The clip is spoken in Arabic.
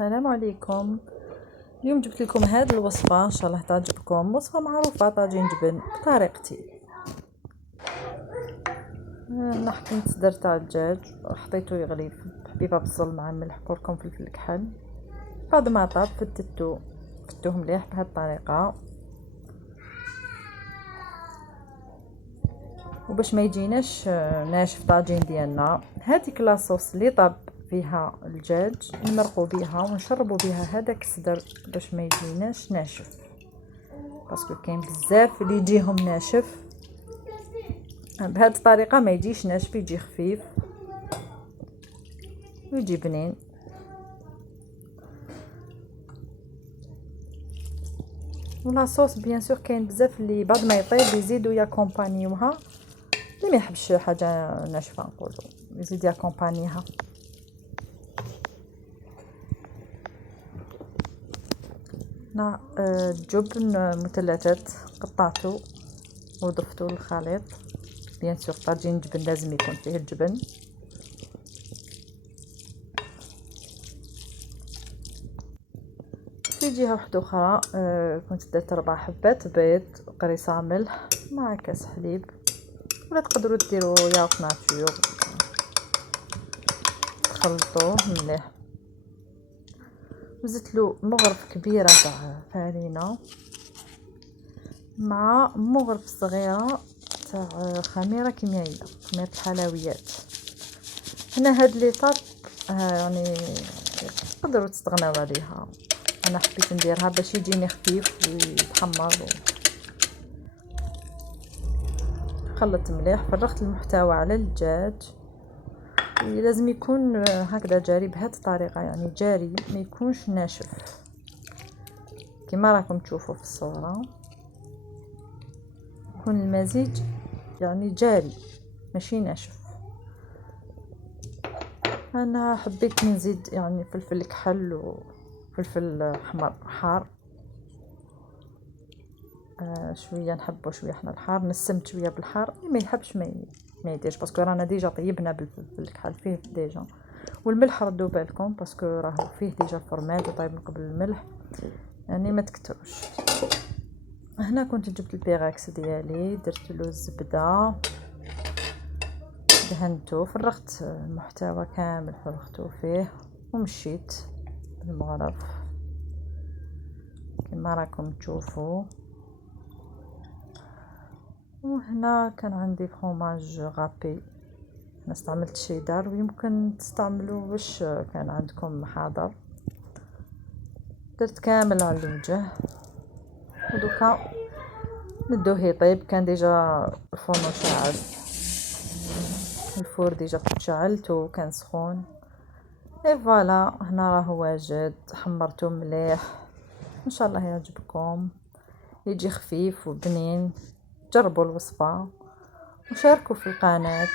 السلام عليكم. اليوم جبت لكم هذه الوصفه ان شاء الله تعجبكم. وصفه معروفه، طاجين جبن بطريقتي. انا حكمت درت على الدجاج وحطيته يغلي في حبيبه بصل مع ملح كركم فلفل كحل. بعد ما طاب فتوه مليح بهذه الطريقه، وباش ما يجيناش ناشف طاجين ديالنا. هذيك لاصوص اللي طاب فيها الدجاج نمرقوا بها ونشربوا بها هذاك الصدر باش ما يجيناش ناشف، باسكو كاين بزاف اللي يجيهم ناشف. بهذه الطريقه ما يجيش ناشف، يجي خفيف ويجي بنين. ولا صوص بيان سور كاين بزاف اللي بعد ما يطيب يزيدوا ياكومبانيوها، اللي ما يحبش حاجه ناشفه نقولوا يزيد ياكومبانيها. هنا جبن مثلثات قطعته وضفته للخليط. بيان سور طاجين جبن لازم يكون فيه الجبن. في جهه واحده اخرى كنت درت 4 حبات بيض وقريصه ملح مع كاس حليب، ولا تقدروا ديروا ياغورت ناتور. تخلطوه مليح وزدت له مغرف كبيره تاع فرينه مع مغرف صغيره تاع خميره كيميائيه، خميره الحلويات. هنا هاد لي طاب يعني تقدروا تستغناو عليها. انا حبيت نديرها باش يجيني خفيف ويتحمر. خلطت مليح، فرغت المحتوى على الدجاج. لازم يكون هكذا جاري بهذه الطريقه، يعني جاري ما يكونش ناشف كما راكم تشوفوا في الصوره. يكون المزيج يعني جاري ماشي ناشف. انا حبيت نزيد يعني فلفل كحل وفلفل احمر حار. شويه نحبوا شويه احنا الحار، نسمت شويه بالحار. اللي ما يحبش ما يديرش، باسكو رانا ديجا طيبنا بالفلفل الكحل فيه ديجا. والملح ردوا بالكم باسكو راه فيه ديجا الفرماج وطيب من قبل الملح، يعني ما تكتروش. هنا كنت جبت البيغاكس ديالي، درت له الزبده، دهنته، فرغت المحتوى كامل فرغته فيه ومشيت بالمغرف كما راكم تشوفوا. وهنا كان عندي فرomاج غابي، انا استعملت شيدار ويمكن تستعملوا واش كان عندكم حاضر. درت كامل على الوجه ودوكا ندوه يطيب. كان ديجا الفرن شاعل، الفور ديجا شعلته كان سخون. اي فوالا هنا راه واجد، حمرته مليح. ان شاء الله يعجبكم، يجي خفيف وبنين. جربوا الوصفه وشاركوا في القناه.